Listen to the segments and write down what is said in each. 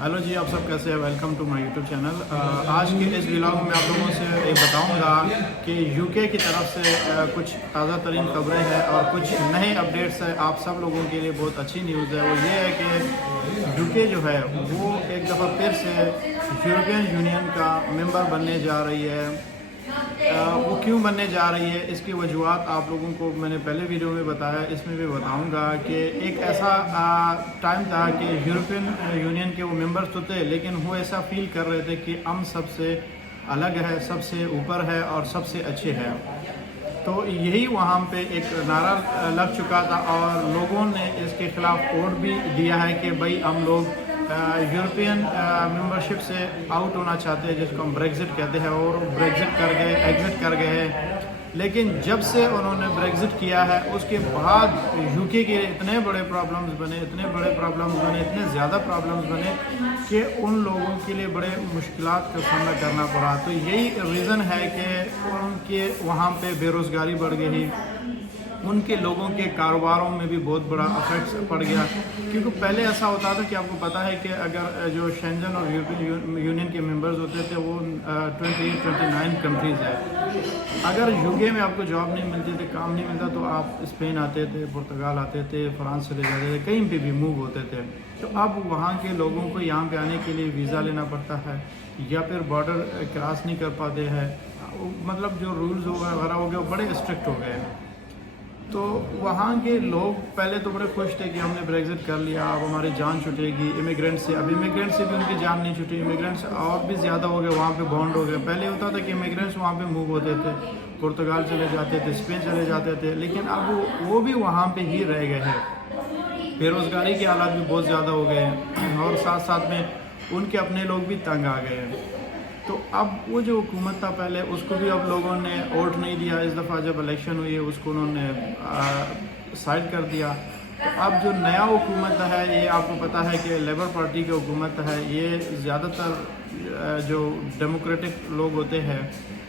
Hello जी, आप सब कैसे हैं। Welcome to my YouTube channel. आज के इस व्लॉग में आप लोगों से ये बताऊंगा कि यूके की तरफ से कुछ ताज़ा तरीन खबरें हैं और कुछ नए अपडेट्स हैं। आप सब लोगों के लिए बहुत अच्छी न्यूज़ है। वो ये है कि यूके जो है वो एक दफ़ा फिर से यूरोपियन यूनियन का मेंबर बनने जा रही है। वो क्यों बनने जा रही है, इसकी वजूहत आप लोगों को मैंने पहले वीडियो में बताया, इसमें भी बताऊंगा कि एक ऐसा टाइम था कि यूरोपियन यूनियन के वो मेंबर्स तो थे, लेकिन वो ऐसा फील कर रहे थे कि हम सबसे अलग है, सबसे ऊपर है और सबसे अच्छे हैं। तो यही वहाँ पे एक नारा लग चुका था और लोगों ने इसके खिलाफ वोट भी दिया है कि भाई हम लोग यूरोपियन मेंबरशिप से आउट होना चाहते हैं, जिसको हम ब्रेग्जिट कहते हैं, और ब्रेग्जिट कर गए, एग्जिट कर गए हैं। लेकिन जब से उन्होंने ब्रेग्जिट किया है उसके बाद यूके के इतने बड़े प्रॉब्लम्स बने, इतने ज़्यादा प्रॉब्लम्स बने कि उन लोगों के लिए बड़े मुश्किलात का सामना करना पड़ा। तो यही रीज़न है कि उनके वहाँ पे बेरोज़गारी बढ़ गई, उनके लोगों के कारोबारों में भी बहुत बड़ा इफेक्ट पड़ गया। क्योंकि पहले ऐसा होता था कि आपको पता है कि अगर जो शेंजन और यूरोपियन यूनियन के मेंबर्स होते थे वो 29 कंट्रीज़ है। अगर यूके में आपको जॉब नहीं मिलती थी, काम नहीं मिलता, तो आप स्पेन आते थे, पुर्तगाल आते थे, फ्रांस चले जाते थे, कहीं पे भी मूव होते थे। तो अब वहाँ के लोगों को यहाँ पे आने के लिए वीज़ा लेना पड़ता है या फिर बॉर्डर क्रॉस नहीं कर पाते हैं। मतलब जो रूल्स वगैरह हो गए वो बड़े स्ट्रिक्ट हो गए हैं। तो वहाँ के लोग पहले तो बड़े खुश थे कि हमने ब्रेग्जिट कर लिया, अब हमारी जान छूटेगी इमिग्रेंट से। अब इमिग्रेंट से भी उनकी जान नहीं छूटी, इमिग्रेंट्स और भी ज़्यादा हो गए, वहाँ पे बॉन्ड हो गए। पहले होता था कि इमिग्रेंट्स वहाँ पे मूव होते थे, पुर्तगाल चले जाते थे, स्पेन चले जाते थे, लेकिन अब वो भी वहाँ पे ही रह गए हैं। बेरोज़गारी के हालात भी बहुत ज़्यादा हो गए हैं और साथ साथ में उनके अपने लोग भी तंग आ गए हैं। तो अब वो जो हुकूमत था पहले, उसको भी अब लोगों ने वोट नहीं दिया। इस दफ़ा जब इलेक्शन हुई है उसको उन्होंने साइड कर दिया। तो अब जो नया हुकूमत है, ये आपको पता है कि लेबर पार्टी की हुकूमत है। ये ज़्यादातर जो डेमोक्रेटिक लोग होते हैं,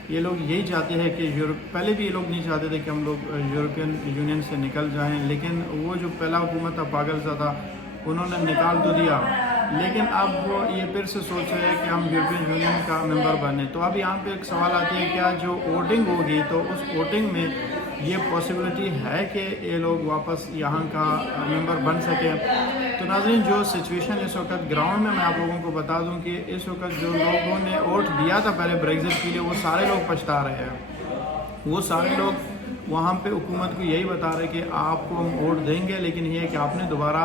ये लोग यही चाहते हैं कि पहले भी ये लोग नहीं चाहते थे कि हम लोग यूरोपियन यूनियन से निकल जाएं, लेकिन वो जो पहला हुकूमत था पागल सा था, उन्होंने निकाल तो दिया, लेकिन अब वो ये फिर से सोच रहे हैं कि हम यूरोपियन यूनियन का मेंबर बने। तो अब यहाँ पे एक सवाल आती है, क्या जो वोटिंग होगी तो उस वोटिंग में ये पॉसिबिलिटी है कि ये लोग वापस यहाँ का मेंबर बन सकें। तो नाज़रीन, जो सिचुएशन इस वक्त ग्राउंड में, मैं आप लोगों को बता दूँ कि इस वक्त जो लोगों ने वोट दिया था पहले ब्रेग्जिट के लिए, वो सारे लोग पछता रहे हैं। वो सारे लोग वहाँ पे हुकूमत को यही बता रहे कि आपको हम वोट देंगे, लेकिन ये है कि आपने दोबारा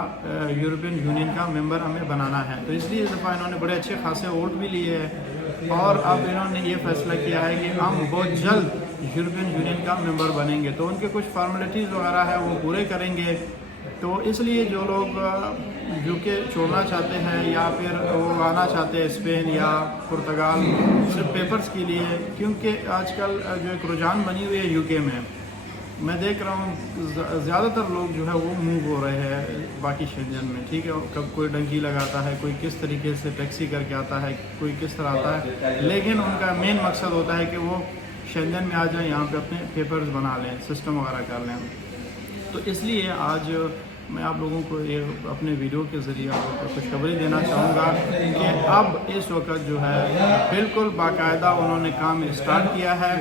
यूरोपियन यूनियन का मेंबर हमें बनाना है। तो इसलिए इस दफ़ा इन्होंने बड़े अच्छे खासे वोट भी लिए हैं और अब इन्होंने ये फैसला किया है कि हम बहुत जल्द यूरोपियन यूनियन का मेंबर बनेंगे। तो उनके कुछ फॉर्मेलिटीज़ वगैरह है वो पूरे करेंगे। तो इसलिए जो लोग यूके छोड़ना चाहते हैं या फिर वो आना चाहते हैं स्पेन या पुर्तगाल सिर्फ पेपर्स के लिए, क्योंकि आजकल जो एक रुझान बनी हुई है यूके में, मैं देख रहा हूँ ज़्यादातर लोग जो है वो मूव हो रहे हैं बाकी शेंजन में। ठीक है, कब कोई डंकी लगाता है, कोई किस तरीके से टैक्सी करके आता है, कोई किस तरह आता है, लेकिन उनका मेन मकसद होता है कि वो शेंजन में आ जाएं, यहाँ पे अपने पेपर्स बना लें, सिस्टम वगैरह कर लें। तो इसलिए आज मैं आप लोगों को ये अपने वीडियो के ज़रिए आपको खुशखबरी देना चाहूँगा कि अब इस वक्त जो है बिल्कुल बाकायदा उन्होंने काम स्टार्ट किया है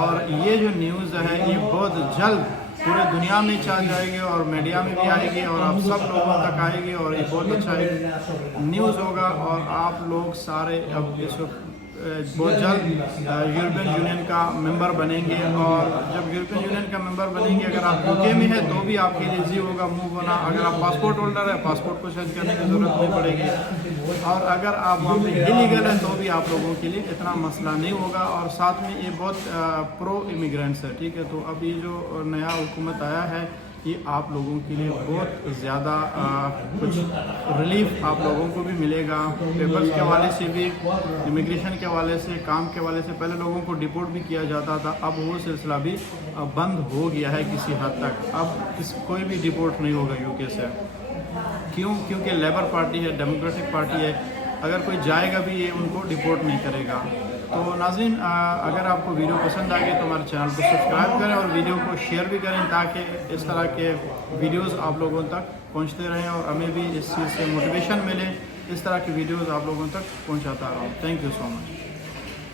और ये जो न्यूज़ है ये बहुत जल्द पूरे दुनिया में छा जाएगी और मीडिया में भी आएगी और आप सब लोगों तक आएगी और ये बहुत अच्छा एक न्यूज़ होगा। और आप लोग सारे अब इस वक्त बहुत जल्द यूरोपियन यूनियन का मेंबर बनेंगे। और जब यूरोपियन यूनियन का मेंबर बनेंगे, अगर आप यूके में है तो भी आपके लिए ईजी होगा मूव होना। अगर आप पासपोर्ट होल्डर है, पासपोर्ट को चेंज करने की ज़रूरत नहीं पड़ेगी। और अगर आप वहाँ पे इलीगल है तो भी आप लोगों के लिए इतना मसला नहीं होगा। और साथ में ये बहुत प्रो इमिग्रेंट्स है। ठीक है, तो अब ये जो नया हुकूमत आया है, ये आप लोगों के लिए बहुत ज़्यादा कुछ रिलीफ आप लोगों को भी मिलेगा। पेपर्स के हवाले से भी, इमिग्रेशन के हवाले से, काम के हवाले से। पहले लोगों को डिपोर्ट भी किया जाता था, अब वो सिलसिला भी बंद हो गया है किसी हद तक। अब कोई भी डिपोर्ट नहीं होगा यूके से। क्यों? क्योंकि लेबर पार्टी है, डेमोक्रेटिक पार्टी है। अगर कोई जाएगा भी ये उनको डिपोर्ट नहीं करेगा। तो नाज़रीन, अगर आपको वीडियो पसंद आ गई तो हमारे चैनल को सब्सक्राइब करें और वीडियो को शेयर भी करें, ताकि इस तरह के वीडियोस आप लोगों तक पहुंचते रहें और हमें भी इस चीज़ से मोटिवेशन मिले اس طرح کی ویڈیوز آپ لوگوں تک پہنچاتا رہا ہوں. Thank you so much.